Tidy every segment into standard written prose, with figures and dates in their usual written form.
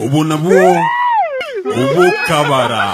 Ubu nabwo OBOKABARA.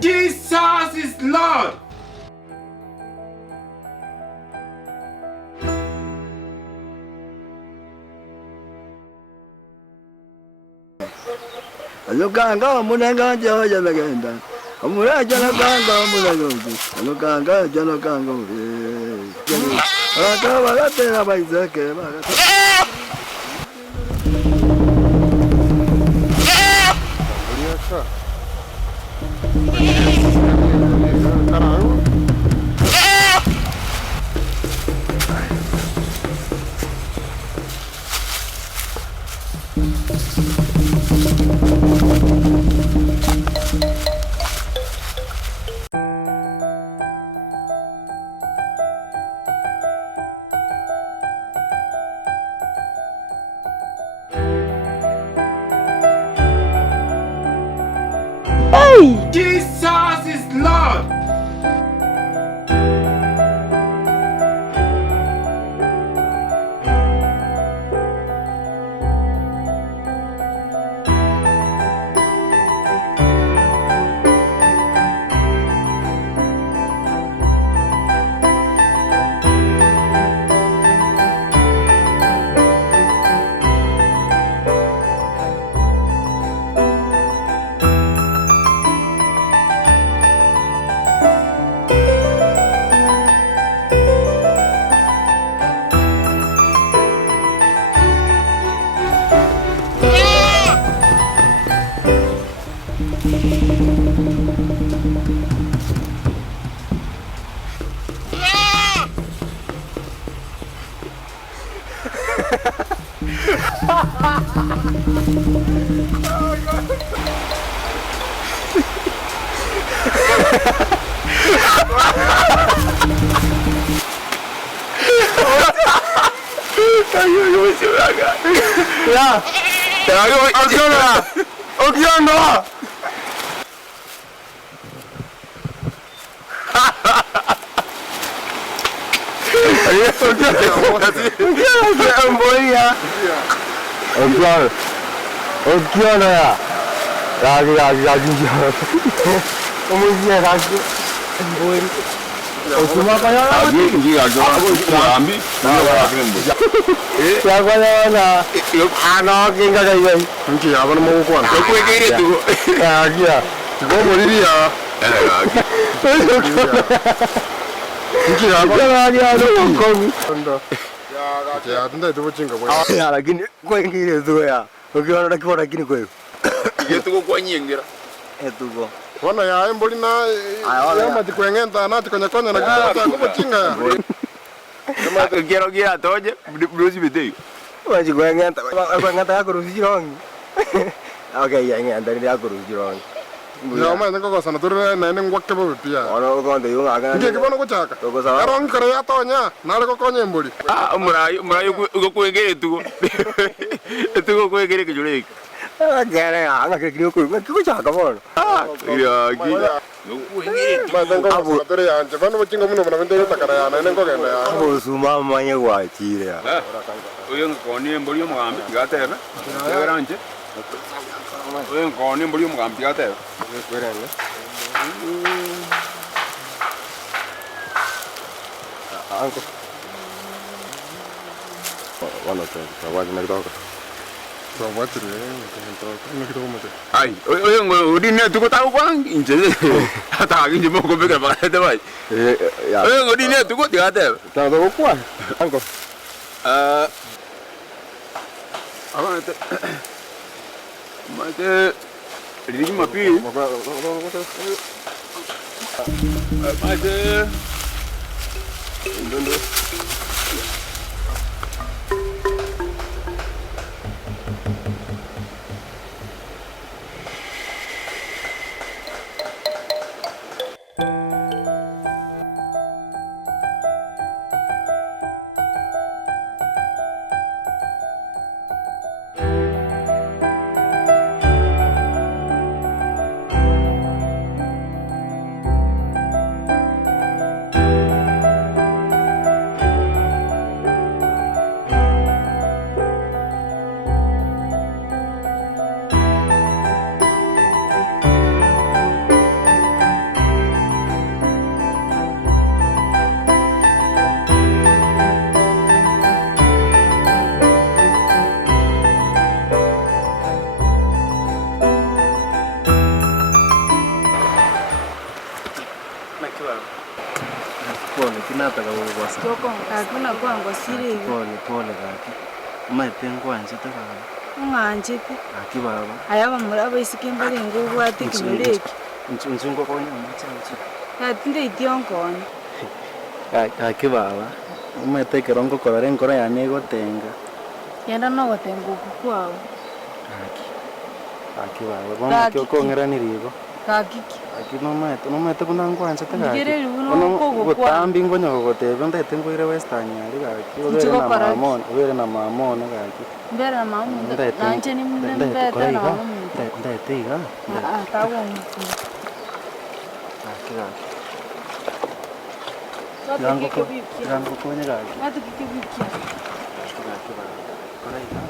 Jesus is Lord. Alukanga munanga joja megenda. Amura jana kanga munanga. Alukanga jana kanga. Ata wala tena baizake wala. Jesus is Lord. Okiondo. Okiondo ya. Wana ya emboli na ya matikwengenta na tikonyakonya na kuchinga. Kama quiero toje, blusi bitei. Waji ngata. Ngata aku rugi jirong. Okay, ya ngata ni aku rugi jirong. Ya ma nko sana turre na nene ngwakke bo pia. Ono ko nde yunga ga. Nge kibono ko chaka. Ko sawa. Arong kare ya tonya. Nale ko konye mboli. Murayo ko kwengere tu. Tu ko kwengere ke jure. Gare anga ke krio ko chaka bon. Ya gi. Ma nko sana turre ya nje bano chingo muno na mende takara ya nene ko genda ya. Abo suma manye wa chire ya. Oyo ngoni mboli yo mugambi gatebe. Yaranje. Oyo ngoni mboli yo mugambi gatebe. Kwerene. Anko. Wano te waji na kidogo. Kwa watu ni kidogo mate. Ai, oyo ngodi ne tuko tahu kwang inje. Hata nje moko beka bakate bai. Ya. Oyo ngodi ne tuko tigate. Tado ko kwa. Anko. Abang itu. Mate Rigi mapi. Mate. Hakuna kwangu siri. Pole kaki. Maitengo anjete baba. Unganjete. Aki baba. Ayaba muraba isikembale ngubu ati kinoleki. Nchungo konya machanchi. Atinde itionkoni. Aki baba. Umeteke rongo korare nkora yane gotenga. Yenda no gotenga ukwawo. Aki baba. Bama kyo kongera nirigo. Kakiki. Aki no mete kuna ngwanza taka. Ngere uno kogo kwa. Tambi ngonyo gotebe ndete ngwire western yari gaki. Obere na mamone gaki. Mbere na mamone. Nanje ni mbere na mamone. Ndete iga. Tawo mfu. Aki gaki. Yango konya gaki. Watu kikibiki. Aki baba. Koraiga.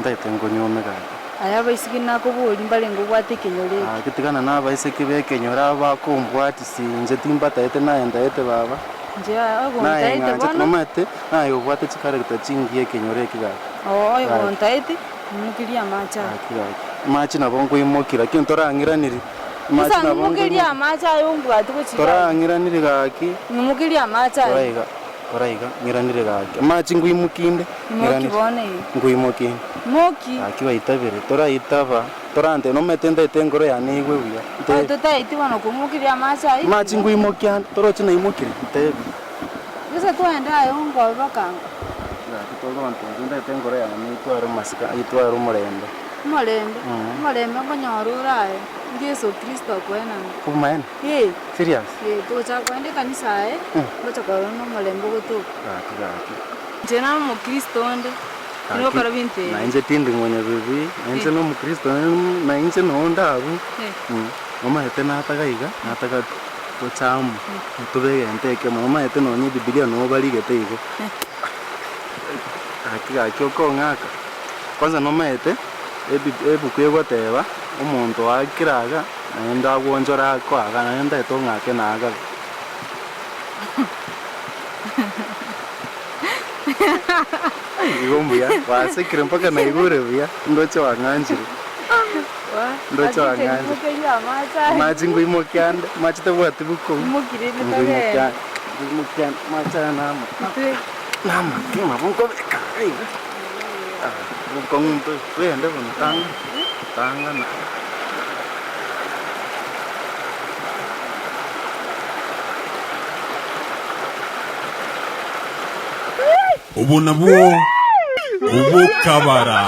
Ndete ngonyome gaki. Ayaba isikina kubuli mbale ngubwate kenyole. Kitigana na baiseke bekenyora bakumbwati sinje timbata ete naenda ete baba. Nje agontaite bona. Nomate nayo bwate chikare kitachingie kenyore kiga. Ayo gontaite mukiria macha. Machi na bongo imokira kintorangiraniri. Machi na bongo mukiria macha ayo mbwate ko chikare. Torangiraniri gaki. Mukiria macha. Koraiga ngiranire gaki. Machi nguimukinde. Ngibone. Nguimokinde. Moki. Akiwa itabire. Tora itaba. Torante no metende tengoro ya nigwe uya. Tota itiwana kumukiria macha. Machi nguimokia torochi na imokire. Tebi. Bisa tuenda ayo ngo bakanga. Kitolonto ndende tengoro ya ni twaro masika itwaro murembe. Murembe ngonyaruraye. Yesu Kristo kwena. Kumaen. Serious? Tocha kwende kanisa Tocha kwano murembe gotoka. Gaki. Jena mu Kristo onde. Ndio karabinte. Na inje tindi ngonya bibi, inje no mu Kristo na inje no ndabu. Mama ete na atagaiga, na ataga tochamu. Tubege nteke mama ete no nyi Biblia no bali getego. Gaki okongaka. Kwanza no maete ebukuye goteba umuntu akiraga naenda agwonjora kwaga naenda etongake naga. Igombuya wasekire mpaka na igure buya ndocho wanganjire. Ndocho wanganjire. Maji nguimokyande machite bwati buko. Mukire nitabe. Nguimokyande macha nama. Nama kima bunko beka. Bunko mtu wende buntanga. Tanga na. Obonabuo OBOKABARA.